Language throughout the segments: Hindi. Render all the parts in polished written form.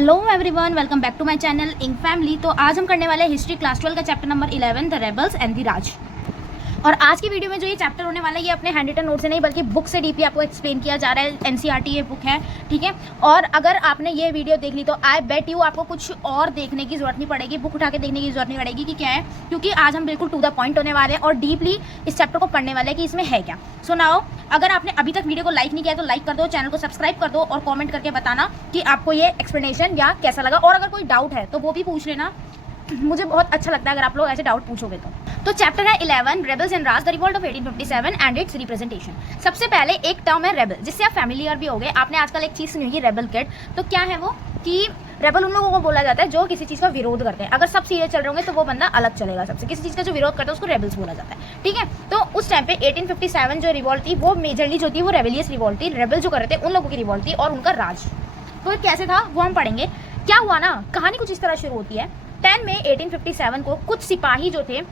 Hello everyone, welcome back to my channel ink family. तो आज हम करने वाले हैं हिस्ट्री क्लास 12 का chapter number 11 the rebels and the Raj. और आज की वीडियो में जो ये चैप्टर होने वाला है ये अपने हैंड रिटन नोट से नहीं बल्कि बुक से डीपली आपको एक्सप्लेन किया जा रहा है। एनसीईआरटी ये बुक है, ठीक है। और अगर आपने ये वीडियो देख ली तो आई बेट यू आपको कुछ और देखने की जरूरत नहीं पड़ेगी, बुक उठा के देखने की जरूरत नहीं पड़ेगी कि क्या है, क्योंकि आज हम बिल्कुल टू द पॉइंट होने वाले हैं और डीपली इस चैप्टर को पढ़ने वाले हैं कि इसमें है क्या। सो नाउ अगर आपने अभी तक वीडियो को लाइक नहीं किया तो लाइक कर दो, चैनल को सब्सक्राइब कर दो और कमेंट करके बताना कि आपको ये एक्सप्लेनेशन या कैसा लगा। और अगर कोई डाउट है तो वो भी पूछ लेना, मुझे बहुत अच्छा लगता है अगर आप लोग ऐसे डाउट पूछोगे तो चैप्टर है 11 rebels and Raj the revolt of 1857 and it's representation. सबसे पहले एक टर्म है रेबल, जिससे आप फैमिलियर भी हो गए। आपने आजकल एक चीज सुनी होगी रेबल किड। तो क्या है वो कि रेबल उन लोगों को बोला जाता है जो किसी चीज का विरोध करते हैं। अगर सब सीधे चल रहे होंगे तो वो बंदा अलग चलेगा सबसे। किसी चीज का जो विरोध करता है उसको रेबल्स बोला जाता है, ठीक है। तो उस टाइम पे 1857 जो रिवॉल्ट थी वो मेजरली जो थी वो रेबेलियस रिवॉल्ट थी। रेबल जो कर रहे थे उन लोगों की रिवॉल्ट थी और उनका राज तो कैसे था वो हम पढ़ेंगे। क्या हुआ ना, कहानी कुछ इस तरह शुरू होती है। 10 मई 1857 को कुछ सिपाही जो थे,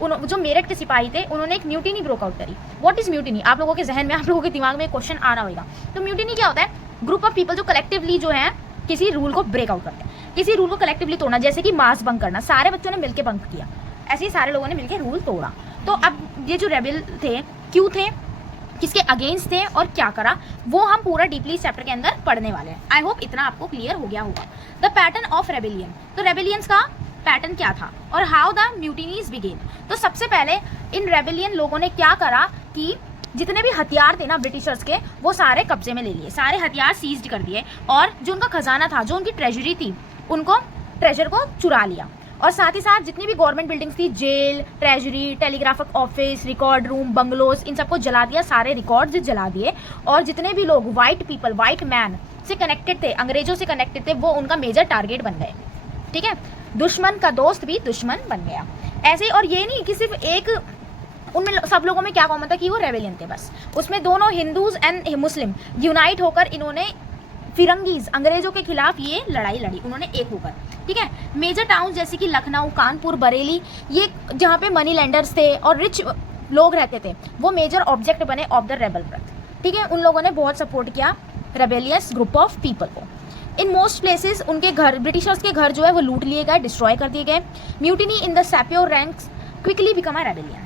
जो मेरठ के सिपाही थे, उन्होंने एक म्यूटिनी ब्रोकआउट करी। What is mutiny? आप लोगों के जहन में, आप लोगों के दिमाग में क्वेश्चन आ रहा होगा। तो म्यूटिनी क्या होता है? ग्रुप ऑफ पीपल जो कलेक्टिवली जो है किसी रूल को ब्रेकआउट करते हैं, किसी रूल को कलेक्टिवली तोड़ना। जैसे कि मास बंक करना, सारे बच्चों ने मिलकर बंक किया, ऐसे ही सारे लोगों ने मिलकर रूल तोड़ा। तो अब ये जो रेबल थे क्यों थे, किसके अगेंस्ट थे और क्या करा, वो हम पूरा डीपली इस चैप्टर के अंदर पढ़ने वाले हैं। आई होप इतना आपको क्लियर हो गया होगा। द पैटर्न ऑफ रेबेलियन, तो रेबेलियंस का पैटर्न क्या था और हाउ द म्यूटिनीज बिगेन। तो सबसे पहले इन रेबेलियन लोगों ने क्या करा कि जितने भी हथियार थे ना ब्रिटिशर्स के, वो सारे कब्जे में ले लिए, सारे हथियार सीज्ड कर दिए। और जो उनका खजाना था, जो उनकी ट्रेजरी थी, उनको ट्रेजर को चुरा लिया। और साथ ही साथ जितनी भी गवर्नमेंट बिल्डिंग्स थी, jail, treasury, telegraphic office, record room, bungalows, इन सबको जला दिया, सारे रिकॉर्ड्स जला दिए। और जितने भी लोग वाइट पीपल, वाइट मैन से कनेक्टेड थे, अंग्रेजों से कनेक्टेड थे, वो उनका मेजर टारगेट बन गए, ठीक है। दुश्मन का दोस्त भी दुश्मन बन गया ऐसे ही। और ये नहीं कि सिर्फ एक, उनमें सब लोगों में क्या कॉमन था कि वो रेबेलियन थे बस। उसमें दोनों हिंदूज एंड मुस्लिम यूनाइट होकर इन्होंने फिरंगीज, अंग्रेजों के खिलाफ ये लड़ाई लड़ी, उन्होंने एक होकर, ठीक है। मेजर टाउन जैसे कि लखनऊ, कानपुर, बरेली, ये जहाँ पे मनी लेंडर्स थे और रिच लोग रहते थे, वो मेजर ऑब्जेक्ट बने ऑफ द रेबल ब्रथ, ठीक है। उन लोगों ने बहुत सपोर्ट किया रेबेलियस ग्रुप ऑफ पीपल को। इन मोस्ट प्लेसेस उनके घर, ब्रिटिशर्स के घर जो है वो लूट लिए गए, डिस्ट्रॉय कर दिए गए। Mutiny in the sepoy ranks quickly become a rebellion.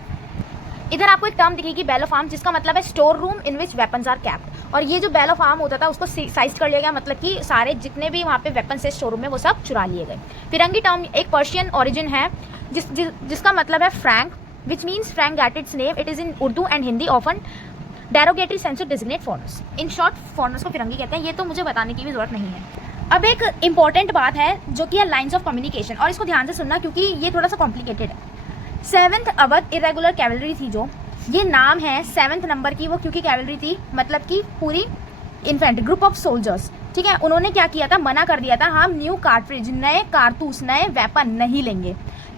इधर आपको एक टर्म दिखेगी बेल ऑफ आर्म, जिसका मतलब है store room in which weapons are kept. और ये जो बेल ऑफ आर्म होता था उसको साइज कर लिया गया, मतलब कि सारे जितने भी वहाँ पे वेपन्स थे स्टोर रूम में वो सब चुरा लिए गए। फिरंगी टर्म एक पर्शियन ओरिजिन है जिसका मतलब है Frank, which means Frank got its name. It is in Urdu and Hindi often derogatory sense to designate foreigners. In short foreigners को फिरंगी कहते हैं। ये तो मुझे बताने की भी जरूरत नहीं है। अब एक इंपॉर्टेंट बात है जो कि है लाइन्स ऑफ कम्युनिकेशन, और इसको ध्यान से सुनना क्योंकि ये थोड़ा सा कॉम्प्लिकेटेड है। 7th अवध इरेगुलर कैवलरी थी, जो ये नाम है 7th नंबर की, वो क्योंकि कैवलरी थी, मतलब कि पूरी इन्फेंट्री ग्रुप ऑफ सोल्जर्स, ठीक है। उन्होंने क्या किया था, मना कर दिया था, हम न्यू कार्ट्रिज, नए कारतूस, नए वेपन नहीं लेंगे,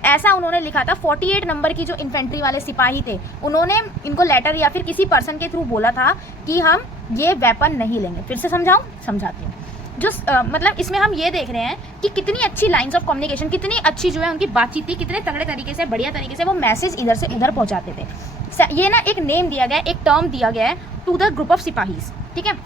ऐसा उन्होंने लिखा था। 48 नंबर की जो इन्फेंट्री वाले सिपाही थे, उन्होंने इनको लेटर या फिर किसी पर्सन के थ्रू बोला था कि हम ये वेपन नहीं लेंगे। फिर से समझाऊं? समझाती हूँ। जो मतलब इसमें हम ये देख रहे हैं कि कितनी अच्छी लाइंस ऑफ कम्युनिकेशन, कितनी अच्छी जो है उनकी बातचीत थी, कितने तगड़े तरीके से, बढ़िया तरीके से वो मैसेज इधर से उधर पहुंचाते थे। ये ना एक नेम दिया गया, एक टर्म दिया गया है टू द ग्रुप ऑफ सिपाहीज, ठीक है।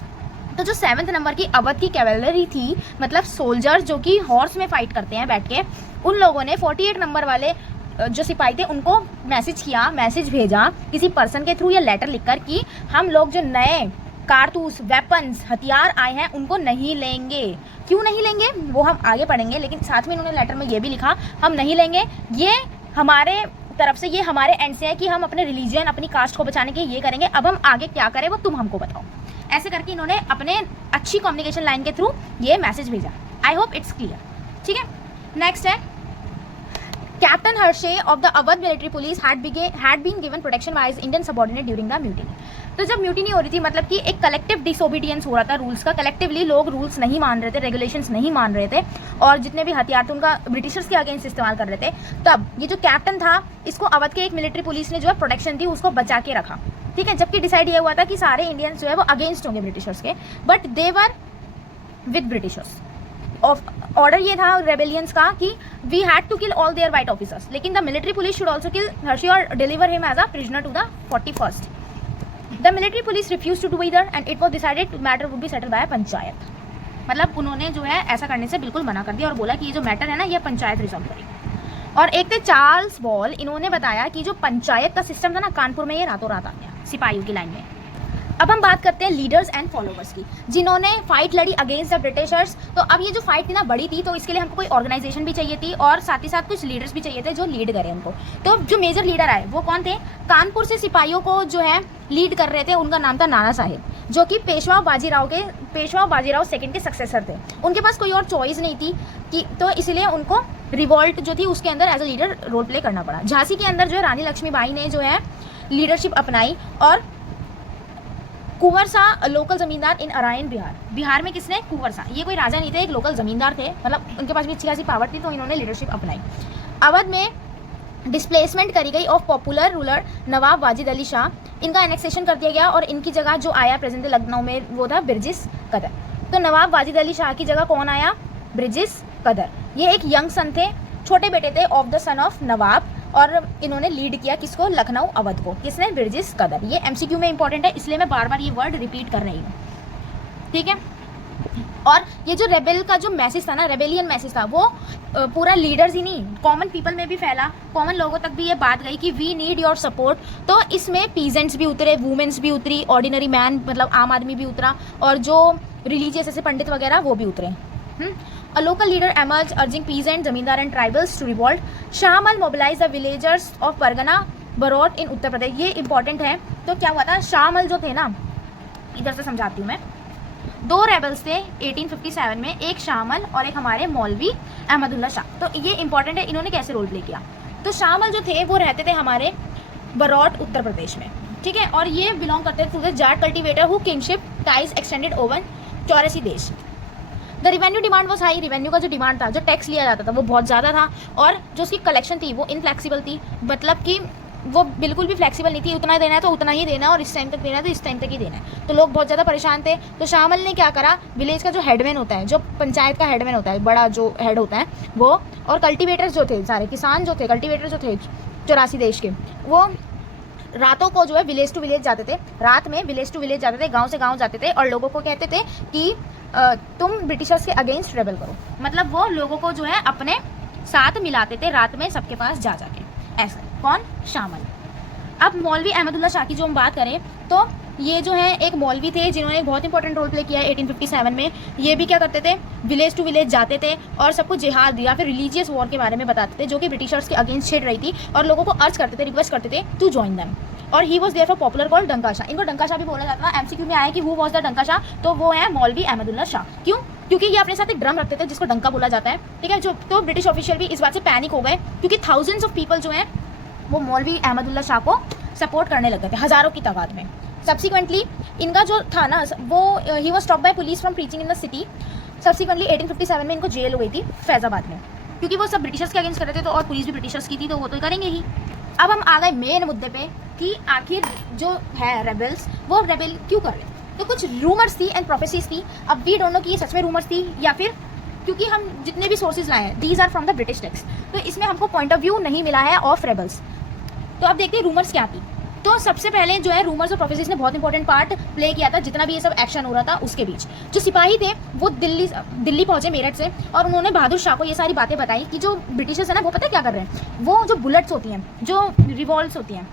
तो जो 7th नंबर की अवध की कैवलरी थी, मतलब सोल्जर जो कि हॉर्स में फाइट करते हैं बैठ के, उन लोगों ने 48 नंबर वाले जो सिपाही थे उनको मैसेज किया, मैसेज भेजा किसी पर्सन के थ्रू या लेटर लिखकर कि हम लोग जो नए कारतूस, वेपन्स, हथियार आए हैं उनको नहीं लेंगे। क्यों नहीं लेंगे वो हम आगे पढ़ेंगे, लेकिन साथ में इन्होंने लेटर में ये भी लिखा हम नहीं लेंगे, ये हमारे तरफ से, ये हमारे एंड से है कि हम अपने रिलीजन, अपनी कास्ट को बचाने के ये करेंगे, अब हम आगे क्या करें वो तुम हमको बताओ। ऐसे करके इन्होंने अपने अच्छी कम्युनिकेशन लाइन के थ्रू ये मैसेज भेजा। आई होप इट्स क्लियर, ठीक है। नेक्स्ट है captain Hearsey of the Awadh military police had been given protection by his Indian subordinate during the mutiny. तो जब म्यूटिनी हो रही थी, मतलब कि एक कलेक्टिव डिसोबीडियंस हो रहा था रूल्स का, कलेक्टिवली लोग रूल्स नहीं मान रहे थे, रेगुलेशंस नहीं मान रहे थे, और जितने भी हथियार थे उनका ब्रिटिशर्स के अगेंस्ट इस्तेमाल कर रहे थे, तब ये जो कैप्टन था इसको अवध के एक मिलिट्री पुलिस ने जो है प्रोटेक्शन दी, उसको बचा के रखा, ठीक है। जबकि डिसाइड ये हुआ था कि सारे इंडियंस जो है वो अगेंस्ट होंगे ब्रिटिशर्स के, but they were with Britishers. Order ये था रेबेलियंस का कि we had to kill all their white officers, लेकिन the military police should also kill Hearsey और deliver him as a prisoner to the 41st। The military police refuse to do either and it was decided to matter would be settled by panchayat. मतलब उन्होंने जो है ऐसा करने से बिल्कुल मना कर दिया और बोला कि ये जो मैटर है ना ये पंचायत रिजॉल्व करेगी। और एक थे चार्ल्स बॉल, इन्होंने बताया कि जो पंचायत का सिस्टम था ना कानपुर में, ये रातों रात आ गया सिपाहियों की लाइन में। अब हम बात करते हैं लीडर्स एंड फॉलोवर्स की, जिन्होंने फाइट लड़ी अगेंस्ट द ब्रिटिशर्स। तो अब ये जो फाइट थी ना बड़ी थी, तो इसके लिए हमको कोई ऑर्गेनाइजेशन भी चाहिए थी और साथ ही साथ कुछ लीडर्स भी चाहिए थे जो लीड करें उनको। तो जो मेजर लीडर आए वो कौन थे? कानपुर से सिपाहियों को जो है लीड कर रहे थे, उनका नाम था नाना साहेब, जो कि पेशवा बाजीराव सेकंड के सक्सेसर थे। उनके पास कोई और चॉइस नहीं थी कि, तो इसलिए उनको रिवॉल्ट जो थी उसके अंदर as a leader role play करना पड़ा। झांसी के अंदर जो है रानी लक्ष्मीबाई ने जो है लीडरशिप अपनाई और कुंवर शाह लोकल जमींदार इन अरायन बिहार में किसने? कुंवर शाह। ये कोई राजा नहीं थे, एक लोकल जमींदार थे, मतलब उनके पास भी अच्छी खासी पावर थी, तो इन्होंने लीडरशिप अपनाई। अवध में डिस्प्लेसमेंट करी गई ऑफ पॉपुलर रूलर नवाब वाजिद अली शाह, इनका एनेक्सेशन कर दिया गया और इनकी जगह जो आया प्रेजेंट लखनऊ में वो था ब्रिजेश कदर। तो नवाब वाजिद अली शाह की जगह कौन आया? ब्रिजेश कदर। ये एक यंग सन थे, छोटे बेटे थे ऑफ द सन ऑफ नवाब, और इन्होंने लीड किया किसको? लखनऊ अवध को। किसने? ब्रिजेश कदर। ये एमसीक्यू में इंपॉर्टेंट है, इसलिए मैं बार बार ये वर्ड रिपीट कर रही हूँ, ठीक है। और ये जो रेबेल का जो मैसेज था ना, रेबेलियन मैसेज था, वो पूरा लीडर्स ही नहीं, कॉमन पीपल में भी फैला, कॉमन लोगों तक भी ये बात गई कि वी नीड योर सपोर्ट। तो इसमें पीजेंट्स भी उतरे, वुमेन्स भी उतरी, ऑर्डिनरी मैन मतलब आम आदमी भी उतरा, और जो रिलीजियस ऐसे पंडित वगैरह वो भी उतरे। A local leader emerged urging peasant, zamindar and tribals to revolt. Shahmal mobilized the villagers of Pargana Barot in Uttar Pradesh. ये इंपॉर्टेंट है। तो क्या हुआ था? शाहमल जो थे ना, इधर से समझाती हूँ मैं, दो रेबल्स थे 1857 में, एक शाहमल और एक हमारे मौलवी अहमदुल्ला शाह। तो ये इंपॉर्टेंट है, इन्होंने कैसे रोल प्ले किया। तो शाहमल जो थे वो रहते थे हमारे बरौट उत्तर प्रदेश में, ठीक है, और ये बिलोंग करते थे to the Jat cultivator who kingship ties extended over 84 देश। The revenue demand was high, revenue का जो डिमांड था, जो टैक्स लिया जाता था वो बहुत ज़्यादा था, और जो उसकी कलेक्शन थी वो इनफ्लेक्सिबल थी, मतलब कि वो बिल्कुल भी फ्लेक्सिबल नहीं थी। उतना देना है तो उतना ही देना है, और इस टाइम तक देना है तो इस टाइम तक ही देना है। तो लोग बहुत ज़्यादा परेशान थे। तो शाहमल ने क्या करा, विलेज का जो हेडमैन होता है, जो पंचायत का हेडमैन होता है, बड़ा जो हेड होता है वो, और कल्टिवेटर्स जो थे, सारे किसान जो थे, कल्टिवेटर जो थे 84 देश के, वो रातों को जो है विलेज टू विलेज जाते थे, रात में विलेज टू विलेज जाते थे, गांव से गांव जाते थे, और लोगों को कहते थे कि तुम ब्रिटिशर्स के अगेंस्ट रेबल करो। मतलब वो लोगों को जो है अपने साथ मिलाते थे रात में सबके पास जा जाके, ऐसा। कौन? शाहमल। अब मौलवी अहमदुल्ला शाह की जो हम बात करें, तो ये जो है एक मौलवी थे जिन्होंने बहुत इंपॉर्टेंट रोल प्ले किया है 1857 में। ये भी क्या करते थे? विलेज टू विलेज जाते थे और सबको जिहाद या फिर रिलीजियस वॉर के बारे में बताते थे, जो कि ब्रिटिशर्स के अगेंस्ट छिड़ रही थी, और लोगों को अर्ज करते थे, रिक्वेस्ट करते थे टू जॉइन देम। और he was there for popular called Danka Shah. इनको डंका शाह भी बोला जाता था। एमसीक्यू में आया कि हु वॉज द डंका शाह, तो वो है मौलवी अहमदुल्ला शाह। क्यों? क्योंकि ये अपने साथ एक ड्रम रखते थे जिसको डंका बोला जाता है, ठीक है। जो तो ब्रिटिश ऑफिशियल भी इस बात से पैनिक हो गए, क्योंकि थाउजेंड्स ऑफ पीपल जो हैं वो मौलवी अहमदुल्ला शाह को सपोर्ट करने लग गए थे, हज़ारों की तादाद में। सब्सिक्वेंटली इनका जो था ना वो, he was stop by police from preaching in the city. Subsequently 1857 में इनको जेल हो गई थी फैजाबाद में, क्योंकि वो सब ब्रिटिशर्स के अगेंस्ट कर रहे थे, तो और पुलिस भी ब्रिटिशर्स की थी, तो वो तो करेंगे ही। अब हम आ गए मेन मुद्दे पे कि आखिर जो है रेबल्स, वो रेबल क्यों कर रहे थे। तो कुछ रूमर्स थी एंड प्रोफेसीज थी। अब वी डोंट नो कि ये सच में रूमर्स थी या फिर, क्योंकि हम जितने भी सोर्सेज लाए हैं these are from the British text, तो इसमें हमको पॉइंट ऑफ व्यू नहीं मिला है ऑफ रेबल्स। तो अब देखते हैं रूमर्स क्या थी। तो सबसे पहले जो है रूमर्स और प्रोफेसीज ने बहुत इंपॉर्टेंट पार्ट प्ले किया था, जितना भी ये सब एक्शन हो रहा था उसके बीच। जो सिपाही थे वो दिल्ली पहुंचे मेरठ से, और उन्होंने बहादुर शाह को ये सारी बातें बताई कि जो ब्रिटिशर्स है ना वो पता है क्या कर रहे हैं, वो जो बुलेट्स होती हैं, जो रिवॉल्व्स होती हैं,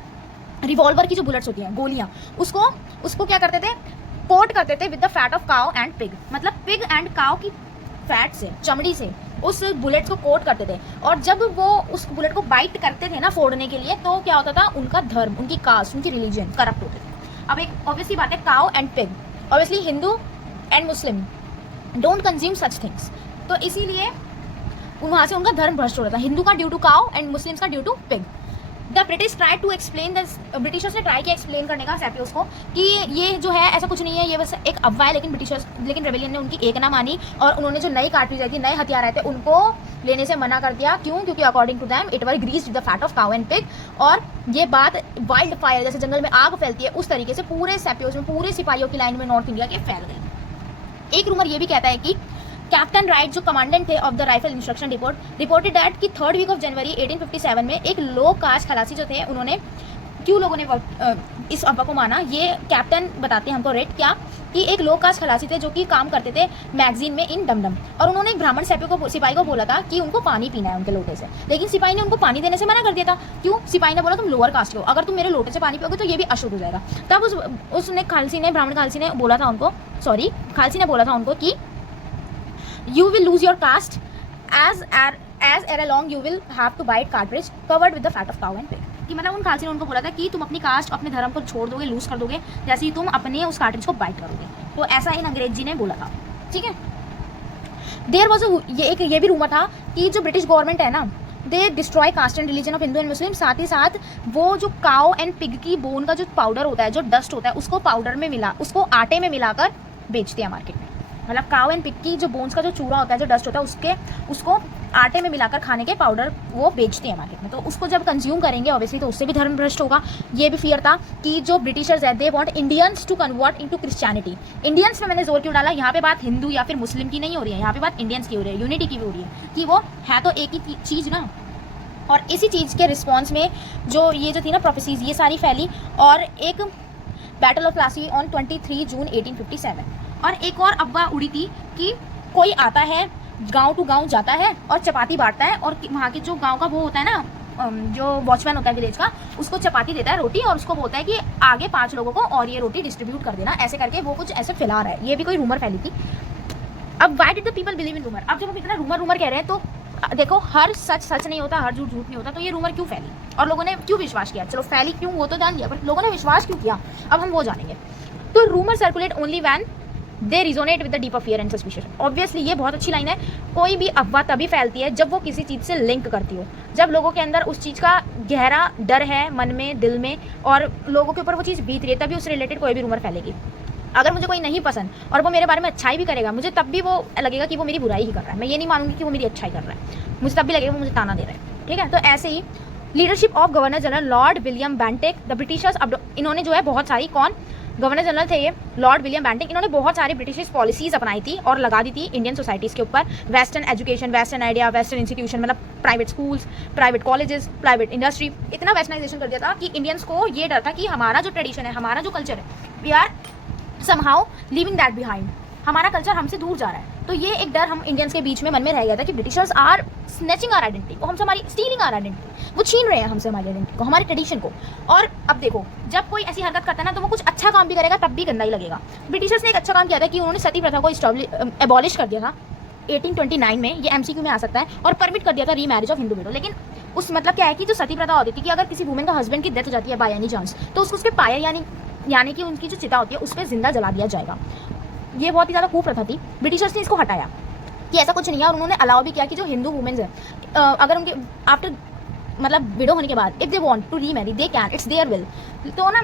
रिवॉल्वर की जो बुलेट्स होती हैं, गोलियां, उसको क्या करते थे, कोट करते थे with the fat of cow and pig. मतलब पिग एंड काउ की फैट से, चमड़ी से उस बुलेट को कोट करते थे, और जब वो उस बुलेट को बाइट करते थे ना फोड़ने के लिए, तो क्या होता था, उनका धर्म, उनकी कास्ट, उनकी रिलीजन करप्ट होते थे। अब एक ऑब्वियसली बात है, cow and pig, obviously Hindu and Muslim don't consume such things, तो इसीलिए वहाँ से उनका धर्म भ्रष्ट हो रहा था। हिंदू का due to cow and Muslims का due to pig. The British try to explain, Britishers ने ट्राई किया एक्सप्लेन करने का सेपियोस को कि ये जो है ऐसा कुछ नहीं है, ये बस एक अफवाह है, लेकिन रेबेलियन ने उनकी एक ना मानी, और उन्होंने जो नई कार्ट्रिज आई थी, नए हथियार आए थे, उनको लेने से मना कर दिया। क्यों? क्योंकि according to them it were greased with the fat of cow and pig. और ये बात वाइल्ड फायर, जैसे जंगल में आग फैलती है, उस तरीके से पूरे सेपियोस में, पूरे सिपाहियों की लाइन में नॉर्थ इंडिया के फैल गई। एक रूमर ये भी कहता है कि कैप्टन राइट जो कमांडेंट थे of the rifle instruction reported that कि 3rd वीक ऑफ जनवरी 1857 में एक लो कास्ट खलासी जो थे, उन्होंने क्यों लोगों ने इस अफवाह को माना, ये कैप्टन बताते हैं हमको रेट क्या कि एक लो कास्ट खलासी थे जो कि काम करते थे मैगजीन में इन डमडम, और उन्होंने एक ब्राह्मण सिपाही को बोला था कि उनको पानी पीना है उनके लोटे से, लेकिन सिपाही ने उनको पानी देने से मना कर दिया था। क्यों? सिपाही ने बोला तुम लोअर कास्ट हो, अगर तुम मेरे लोटे से पानी पियोगे तो ये भी अशुद्ध हो जाएगा। तब उसने ब्राह्मण खालसी ने बोला था उनको, खालसी ने बोला था उनको कि you will lose your cast as ere long you will have to bite cartridge covered with the fat of cow and pig। कि मतलब उन खालसी ने उनको बोला था कि तुम अपनी कास्ट, अपने धर्म को छोड़ दोगे, लूज कर दोगे, जैसे ही तुम अपने उस कार्ट्रिज को बाइट करोगे। तो ऐसा इन अंग्रेज जी ने बोला था, ठीक है। देयर वॉज ये भी रूमर था कि जो ब्रिटिश गवर्नमेंट है ना, they destroy caste and religion of Hindu and Muslim. साथ ही साथ वो जो काउ एंड पिग की बोन का जो पाउडर होता है, जो डस्ट होता है, उसको आटे में मिलाकर बेचते हैं मार्केट में। मतलब काउ एंड पिग की जो बोन्स का जो चूरा होता है, जो डस्ट होता है, उसको आटे में मिलाकर खाने के पाउडर वो बेचते हैं मार्केट में। तो उसको जब कंज्यूम करेंगे ऑब्वियसली तो उससे भी धर्म भ्रष्ट होगा। ये भी फियर था कि जो ब्रिटिशर्स है, they want Indians to convert into Christianity. Indians में मैंने जोर क्यों डाला, यहाँ पे बात हिंदू या फिर मुस्लिम की नहीं हो रही है, यहाँ पे बात इंडियंस की हो रही है, यूनिटी की भी हो रही है कि वो है तो एक ही चीज़ ना। और इसी चीज़ के रिस्पॉन्स में जो थी ना प्रोफेसीज, ये सारी फैली। और एक बैटल ऑफ प्लासी ऑन 23 जून 1857। और एक और अफवाह उड़ी थी कि कोई आता है, गांव टू गांव जाता है और चपाती बांटता है, और वहाँ के जो गांव का वो होता है ना, जो वॉचमैन होता है विलेज का, उसको चपाती देता है, रोटी, और उसको बोलता है कि आगे 5 लोगों को और ये रोटी डिस्ट्रीब्यूट कर देना। ऐसे करके वो कुछ ऐसे फैला रहा है। ये भी कोई रूमर फैली थी। अब why did the people believe in rumour? अब जब हम इतना रूमर कह रहे हैं तो देखो, हर सच नहीं होता, हर झूठ नहीं होता। तो ये रूमर क्यों फैली और लोगों ने क्यों विश्वास किया? चलो फैली क्यों वो तो जान लिया, बट लोगों ने विश्वास क्यों किया, अब हम वो जानेंगे। तो rumour circulate only when they resonate with the deeper fear and suspicion. Obviously ये बहुत अच्छी लाइन है। कोई भी अफवाह तभी फैलती है जब वो किसी चीज़ से लिंक करती हो, जब लोगों के अंदर उस चीज़ का गहरा डर है मन में, दिल में, और लोगों के ऊपर वो चीज़ बीत रही है, तभी उससे रिलेटेड कोई भी रूमर फैलेगी। अगर मुझे कोई नहीं पसंद और वो मेरे बारे में अच्छाई भी करेगा, मुझे तब भी वो लगेगा कि वो मेरी बुराई ही कर रहा है। मैं ये नहीं मानूंगी कि वो मेरी अच्छाई कर रहा है, मुझे तब भी लगेगा वो मुझे ताना दे रहा है, ठीक है। तो ऐसे ही leadership of governor general lord William Bentinck, the Britishers, इन्होंने जो है बहुत सारी, कौन गवर्नर जनरल थे ये? Lord William Bentinck. इन्होंने बहुत सारी ब्रिटिश पॉलिसीज अपनाई थी और लगा दी थी इंडियन सोसाइटीज़ के ऊपर। Western education, western idea, western institution, मतलब private schools, private colleges, private industry, इतना वेस्टर्नाइजेशन कर दिया था कि इंडियंस को ये डर था कि हमारा जो ट्रेडिशन है, हमारा जो कल्चर है, we are somehow leaving that behind, हमारा कल्चर हमसे दूर जा रहा है। तो ये एक डर हम इंडियंस के बीच में मन में रह गया था कि Britishers are snatching our identity, वो हमसे हमारी स्टीलिंग आवर आइडेंटिटी, वो छीन रहे हैं हमसे हमारी आइडेंटिटी को, हमारे ट्रेडिशन को। और अब देखो, जब कोई ऐसी हरकत करता है ना, तो वो कुछ अच्छा काम भी करेगा तब भी गंदा ही लगेगा। ब्रिटिशर्स ने एक अच्छा काम किया था कि उन्होंने सती प्रथा को एबॉलिश कर दिया था 1829 में। ये MCQ में आ सकता है। और परमिट कर दिया था रीमैरिज ऑफ हिंदू विडो। लेकिन उस मतलब क्या है कि जो सती प्रथा होती थी कि अगर किसी वुमेन का हस्बैंड की डेथ हो जाती है बाय एनी चांस, तो उसके पायर यानी कि उनकी जो चिता होती है उस पर जिंदा जला दिया जाएगा। ये बहुत ही ज़्यादा कुप्रथा थी। ब्रिटिशर्स ने इसको हटाया कि ऐसा कुछ नहीं है, और उन्होंने अलाउ भी किया कि जो हिंदू वुमेन्स है, अगर उनके आफ्टर मतलब विडो होने के बाद if they want to remarry they can, it's their will. तो ना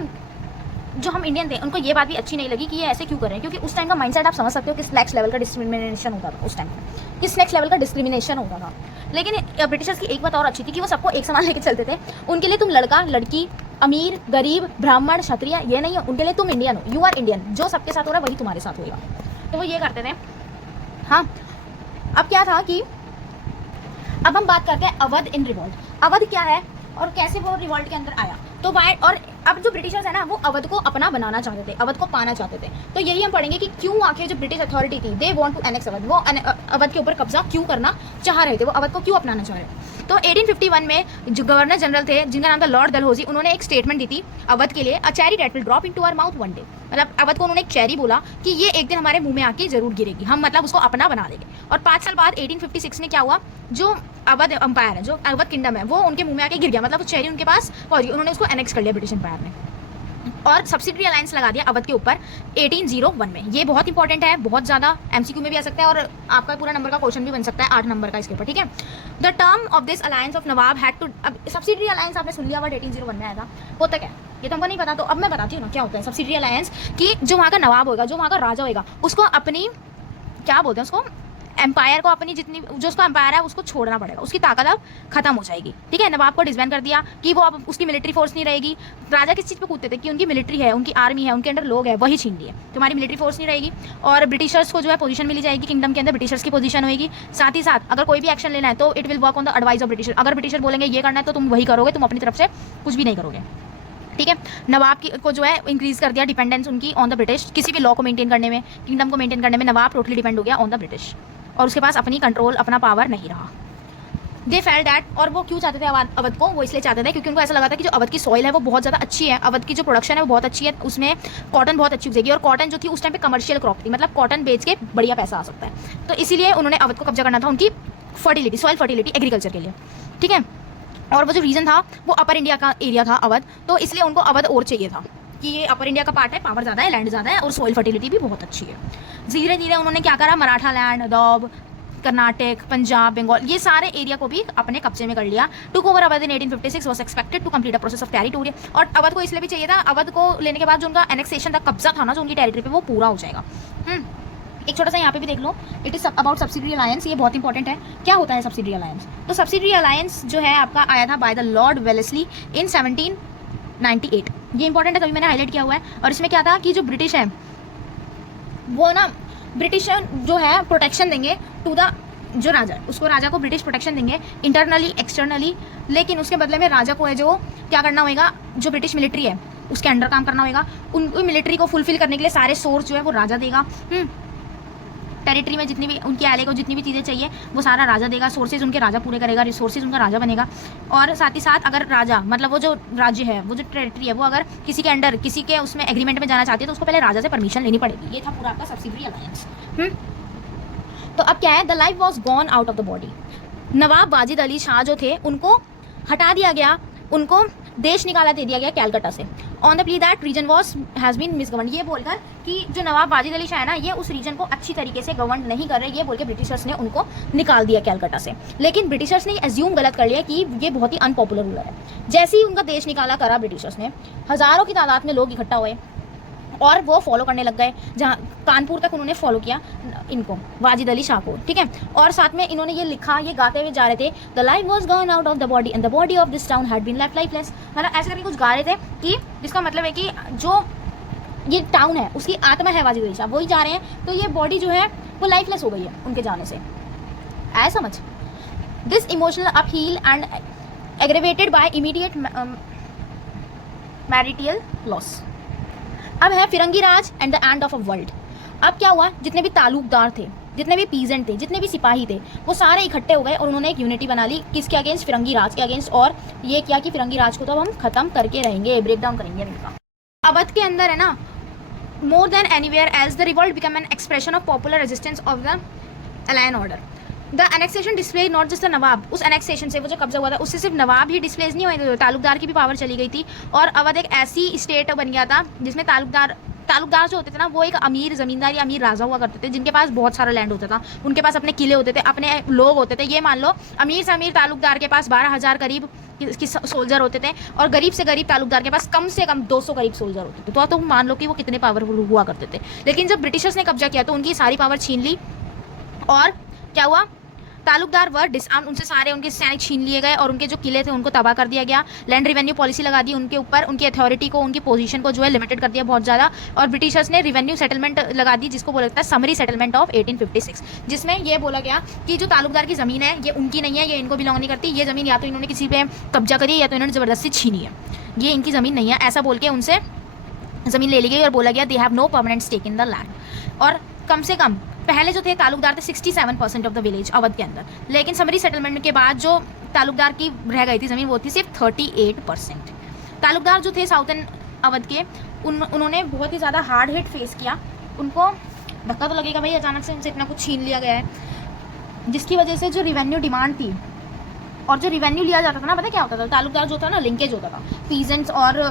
जो हम इंडियन थे उनको ये बात भी अच्छी नहीं लगी कि ये ऐसे क्यों कर रहे हैं, क्योंकि उस टाइम का माइंडसेट आप समझ सकते हो किस नेक्स्ट लेवल का डिस्क्रिमिनेशन होता था उस टाइम, किस नेक्स्ट लेवल का डिस्क्रिमिनेशन होता था। लेकिन ब्रिटिशर्स की एक बात और अच्छी थी कि वो सबको एक समान लेके चलते थे। उनके लिए तुम लड़का लड़की, अमीर गरीब, ब्राह्मण क्षत्रिय, ये नहीं है। उनके लिए तुम इंडियन हो, यू आर इंडियन, जो सबके साथ हो रहा है वही तुम्हारे साथ होगा। तो वो ये करते थे। हाँ, अब क्या था कि अब हम बात करते हैं अवध इन रिवॉल्ट। अवध क्या है और कैसे वो रिवॉल्ट के अंदर आया। तो और अब जो ब्रिटिशर्स है ना, वो अवध को अपना बनाना चाहते थे, अवध को पाना चाहते थे। तो यही हम पढ़ेंगे कि क्यों आखिर जो ब्रिटिश अथॉरिटी थी, they want to annex Awadh, वो अवध के ऊपर कब्जा क्यों करना चाह रहे थे, वो अवध को क्यों अपनाना चाह रहे थे। तो 1851 में जो गवर्नर जनरल थे, जिनका नाम था लॉर्ड डलहौजी, उन्होंने एक स्टेटमेंट दी थी अवध के लिए, a cherry date will drop into our mouth one day. मतलब अवध को उन्होंने एक चेरी बोला कि ये एक दिन हमारे मुंह में आके जरूर गिरेगी, हम मतलब उसको अपना बना देंगे। और 5 साल बाद 1856 में क्या हुआ, जो अवध एम्पायर है, जो अवध किंगडम है, वो उनके मुंह में आके गिर गया। मतलब वो चेरी उनके पास पहुंच गई, उन्होंने उसको एनेक्स कर लिया ब्रिटिश एम्पायर ने, और सब्सिडरी अलायंस लगा दिया अवध के ऊपर 1801 में। ये बहुत इंपॉर्टेंट है, बहुत ज़्यादा MCQ में भी आ सकता है, और आपका पूरा नंबर का क्वेश्चन भी बन सकता है 8 नंबर का इसके ऊपर, ठीक है। The term of this alliance of nawab had to, अब सब्सिडरी अलायंस आपने सुन लिया, 1801 में आया था। होता क्या, ये तो हमको नहीं पता, तो अब मैं बताती हूँ ना क्या होता है सब्सिडरी अलायंस। कि जो वहाँ का नवाब होगा, जो वहाँ का राजा होगा, उसको अपनी क्या बोलते हैं, उसको एम्पायर को, अपनी जितनी जो उसका एम्पायर है उसको छोड़ना पड़ेगा, उसकी ताकत अब खत्म हो जाएगी, ठीक है। नवाब को डिसबैंड कर दिया कि वो अब उसकी मिलिट्री फोर्स नहीं रहेगी। राजा किस चीज़ पे कूदते थे कि उनकी मिलिट्री है, उनकी आर्मी है, उनके अंडर लोग हैं, वही छीन लिए, तुम्हारी मिलिट्री फोर्स नहीं रहेगी। और ब्रिटिशर्स को जो है पोजीशन मिली जाएगी किंगडम के अंदर, ब्रिटिशर्स की पोजीशन होगी। साथ ही साथ अगर कोई भी एक्शन लेना है तो it will work on the advice of britisher. अगर ब्रिटिशर बोलेंगे ये करना है तो तुम वही करोगे, तुम अपनी तरफ से कुछ भी नहीं करोगे। ठीक है। नवाब को जो है इंक्रीज़ कर दिया डिपेंडेंस उनकी ऑन द ब्रिटिश, किसी भी लॉ को मेंटेन करने में, किंगडम को मेंटेन करने में नवाब टोटली डिपेंड हो गया ऑन द ब्रिटिश, और उसके पास अपनी कंट्रोल, अपना पावर नहीं रहा। दे फेल डैट, और वो क्यों चाहते थे अवध को? वो इसलिए चाहते थे क्योंकि उनको ऐसा लगा था कि जो अवध की सॉइल है वो बहुत ज़्यादा अच्छी है, अवध की जो प्रोडक्शन है वो बहुत अच्छी है, उसमें कॉटन बहुत अच्छी उगेगी, और कॉटन जो थी उस टाइम पे कमर्शियल क्रॉप थी, मतलब कॉटन बेच के बढ़िया पैसा आ सकता है। तो इसीलिए उन्होंने अवध को कब्जा करना था, उनकी फर्टिलिटी, सॉइल फर्टिलिटी एग्रीकल्चर के लिए, ठीक है। और वो जो रीजन था वो अपर इंडिया का एरिया था अवध, तो इसलिए उनको अवध और चाहिए था कि ये अपर इंडिया का पार्ट है, पावर ज़्यादा है, लैंड ज़्यादा है, और सॉइल फर्टिलिटी भी बहुत अच्छी है। धीरे धीरे उन्होंने क्या करा, मराठा लैंड, दौब, कर्नाटक, पंजाब, बंगाल, ये सारे एरिया को भी अपने कब्जे में कर लिया। Took over Awadh in 1856 was expected to complete a process of territory, और अवध को इसलिए भी चाहिए था, अवध को लेने के बाद जो उनका एनेक्सेशन था, कब्जा था ना जो उनकी टेरिटरी पे, वो पूरा हो जाएगा। एक छोटा सा यहाँ पे भी देख लो, it is about subsidiary alliance, ये बहुत इंपॉर्टेंट है। क्या होता है सब्सिडरी अलायंस? तो सब्सिडरी अलायंस जो है आपका आया था by the lord Wellesley in 1798, ये इंपॉर्टेंट है, तभी मैंने हाईलाइट किया हुआ है। और इसमें क्या था कि जो ब्रिटिश है वो ना, ब्रिटिश जो है प्रोटेक्शन देंगे टू द जो राजा, उसको राजा को ब्रिटिश प्रोटेक्शन देंगे इंटरनली एक्सटर्नली, लेकिन उसके बदले में राजा को है जो क्या करना होगा, जो ब्रिटिश मिलिट्री है उसके अंडर काम करना होगा, उनको मिलिट्री को फुलफिल करने के लिए सारे सोर्स जो है वो राजा देगा। टेरिटरी में जितनी भी उनके एले को जितनी भी चीज़ें चाहिए वो सारा राजा देगा, सोर्सेज उनके राजा पूरे करेगा, रिसोर्सेज उनका राजा बनेगा। और साथ ही साथ अगर राजा, मतलब वो जो राज्य है, वो जो टेरिटरी है, वो अगर किसी के अंडर, किसी के उसमें एग्रीमेंट में जाना चाहती है तो उसको पहले राजा से परमिशन लेनी पड़ेगी। ये था पूरा आपका सब्सिडरी अलायंस। तो अब क्या है, the life was gone out of the body. Nawab Wajid Ali Shah जो थे उनको हटा दिया गया, उनको देश निकाला दे दिया गया कैलकटा से, on the plea that reason was has been misgovern, ये बोलकर कि जो नवाब वाजिद अली शाह है ना, ये उस रीजन को अच्छी तरीके से गवर्न नहीं कर रहे, ये बोल के ब्रिटिशर्स ने उनको निकाल दिया कैलकटा से। लेकिन ब्रिटिशर्स ने एज्यूम गलत कर लिया कि ये बहुत ही अनपॉपुलर रूलर है। जैसे ही उनका देश निकाला करा ब्रिटिशर्स ने, हज़ारों की तादाद में लोग इकट्ठा हुए और वो फॉलो करने लग गए, जहाँ कानपुर तक उन्होंने फॉलो किया इनको, वाजिद अली शाह को, ठीक है। और साथ में इन्होंने ये लिखा, ये गाते हुए जा रहे थे, the life was gone out of the body and the body of this town had been left lifeless, मतलब ऐसे करके कुछ गा रहे थे कि जिसका मतलब है कि जो ये टाउन है उसकी आत्मा है वाजिद अली शाह, वही जा रहे हैं, तो ये बॉडी जो है वो लाइफलेस हो गई है उनके जाने से, ऐसा समझ। This emotional appeal and aggravated by immediate marital loss. अब है Firangi Raj and the end of a world. अब क्या हुआ, जितने भी तालुकदार थे, जितने भी पीजेंट थे, जितने भी सिपाही थे, वो सारे इकट्ठे हो गए और उन्होंने एक यूनिटी बना ली, किसके अगेंस्ट? फिरंगी राज के अगेंस्ट। और ये किया कि फिरंगी राज को तो अब हम खत्म करके रहेंगे, ब्रेक डाउन करेंगे इनका। अवध के अंदर है ना, more than anywhere else the revolt become an expression of popular resistance of the alien order. The annexation displace not just the Nawab, उस एनेक्सेशन से वो जो कब्जा हुआ था उससे सिर्फ नवाब ही डिस्प्लेस नहीं हुए, तालुकदार की भी पावर चली गई थी। और अवध एक ऐसी स्टेट बन गया था जिसमें तालुकदार जो होते थे ना, वो एक अमीर ज़मींदार या अमीर राजा हुआ करते थे, जिनके पास बहुत सारा लैंड होता था, उनके पास अपने किले होते थे, अपने लोग होते थे। ये मान लो अमीर से अमीर तालुकदार के पास 12,000 करीब सोल्जर होते थे, और गरीब से गरीब तालुकदार के पास कम से कम 200 करीब सोल्जर होते थे। तो तुम मान लो कि वो कितने पावरफुल हुआ करते थे। लेकिन जब ब्रिटिशर्स ने कब्जा किया तो उनकी सारी पावर छीन ली, और क्या हुआ, तालुकदार वर डिसआर्म, उनसे सारे उनके सैनिक छीन लिए गए और उनके जो किले थे उनको तबाह कर दिया गया। लैंड रेवेन्यू पॉलिसी लगा दी उनके ऊपर, उनकी अथॉरिटी को, उनकी पोजीशन को जो है लिमिटेड कर दिया बहुत ज़्यादा। और ब्रिटिशर्स ने रेवेन्यू सेटलमेंट लगा दी, जिसको बोला जाता है समरी सेटलमेंट ऑफ 1856, जिसमें यह बोला गया कि जो तालुकदार की ज़मीन है ये उनकी नहीं है, ये इनको बिलोंग नहीं करती, ये ज़मीन या तो इन्होंने किसी पे कब्जा करी है या तो इन्होंने ज़बरदस्ती छीनी है, ये इनकी ज़मीन नहीं है, ऐसा बोल के उनसे ज़मीन ले ली गई और बोला गया they have no permanent stake in the land. और कम से कम पहले जो थे तालुकदार थे 67% ऑफ द विलेज अवध के अंदर, लेकिन समरी सेटलमेंट के बाद जो तालुकदार की रह गई थी ज़मीन वो थी सिर्फ 38%। तालुकदार जो थे साउथर्न अवध के, उन्होंने बहुत ही ज़्यादा हार्ड हिट फेस किया। उनको धक्का तो लगेगा भाई, अचानक से उनसे इतना कुछ छीन लिया गया है, जिसकी वजह से जो रिवेन्यू डिमांड थी और जो रिवेन्यू लिया जाता था ना, पता क्या होता था, तालुकदार जो था ना, लिंकेज होता था पीजेंट्स और